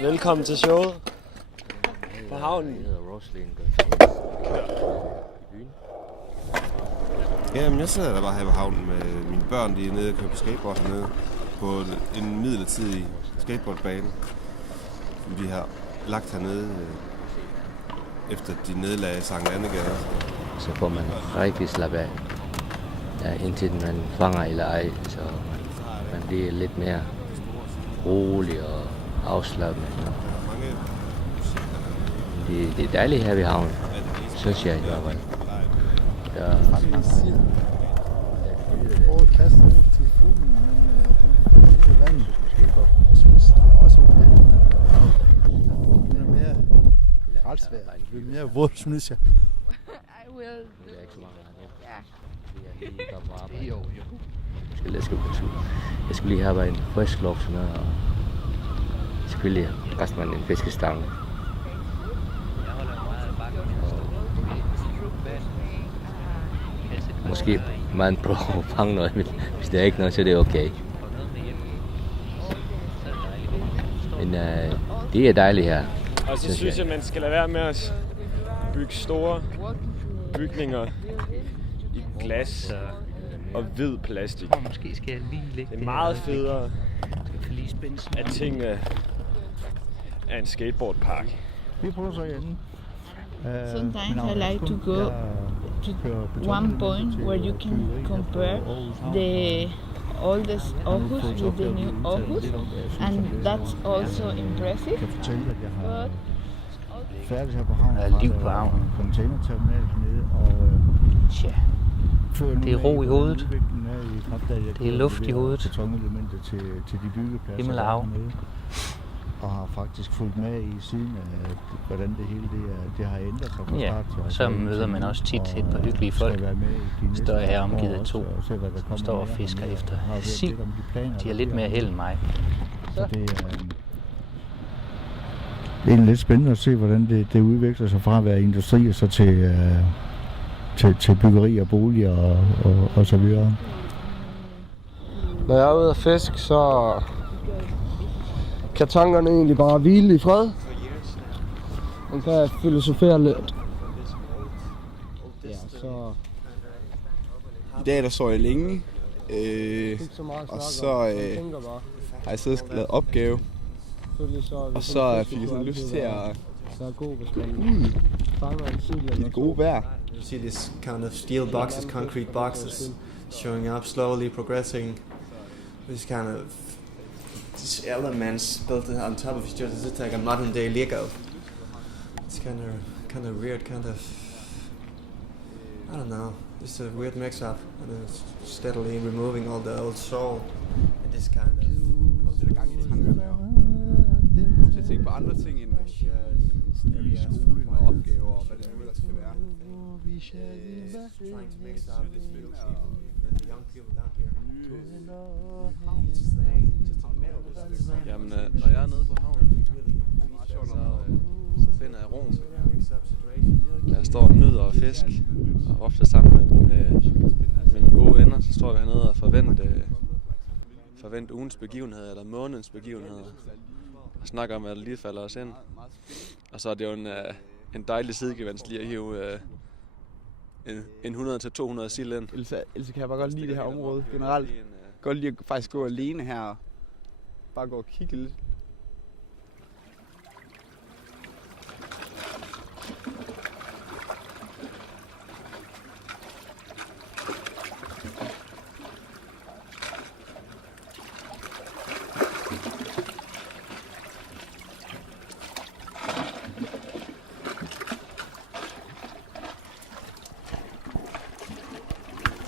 Velkommen til showet på havnen. Jeg hedder Roslin. Jamen, jeg sidder der bare her på havnen med mine børn, de er nede og kører på skateboard hernede på en midlertidig skateboardbane, som vi har lagt hernede efter de nedlagde Sankt Annegade. Så får man rigtig slappe af, indtil man fanger eller ej, så man bliver lidt mere rolig og afslappet. Det er dejligt her ved havnen, synes jeg i hvert fald. Prøv at kaste ud til fuglen, men vandet måske godt. Jeg synes, det er også okay. Det er mere retsvært. Det er mere vådt, synes jeg. I will. Jo. Jeg skulle lige have en frisk luft, sådan noget, og selvfølgelig kaster man en fiskestang. Måske man prøver at fange noget, hvis der er ikke noget, så det er okay. Men det er dejligt her. Og så synes jeg, man skal lade være med at bygge store bygninger i glas og hvid plastik. Måske skal jeg lige lægge det er meget federe, at tingene er en skateboardpark. Vi prøver så igen. Sometimes I like to go to one point where you can compare the oldest Aarhus with the new Aarhus, and that's also impressive. Jeg kan fortælle, at jeg har But færdig her på havnen. Der er liv på havnen. Containerterminal hernede, og det er ro i hovedet. Det er luft i hovedet. Betonelementer til de byggepladser. Himmel og hav. Hernede. Og har faktisk fulgt med i siden af, hvordan det hele det har ændret sig fra Ja, start til. og så møder man også tit et par hyggelige folk. Står jeg her omgivet af to, står og fisker efter sild. De har lidt mere held end mig. Så det er egentlig lidt spændende at se, hvordan det udvikler sig fra at være industri og så til byggeri og boliger og så videre. Når jeg er ude at fiske, så kan tankerne egentlig bare hvile i fred. Man kan filosofere lidt. Ja, så i dag der så jeg længe, og så har jeg siddet og lavet opgave, og så fik jeg sådan lyst til at i det gode vejr. You see these kind of steel boxes, concrete boxes, showing up slowly, progressing. This kind of these elements built on top of each other. It's like a modern day Lego. It's kind of weird, I don't know. It's a weird mix-up, and it's steadily removing all the old soul. And this kind of. Kom til at tænke på andre ting end skolen og opgaver og hvad det nu ellers skal være. Trying to mix up the young people down here. Jamen, når jeg er nede på havnen, så finder jeg roen. Jeg står og nyder og fisk, og ofte sammen med mine gode venner, så står vi hernede og forventer ugens begivenheder, eller månedens begivenheder, og snakker om, at det lige falder os ind. Og så er det jo en dejlig sidegevinst lige at hive en 100-200 sild ind. Ellers kan jeg bare godt lide det her område generelt. Godt lide at faktisk gå alene her, bare gå og kigge lidt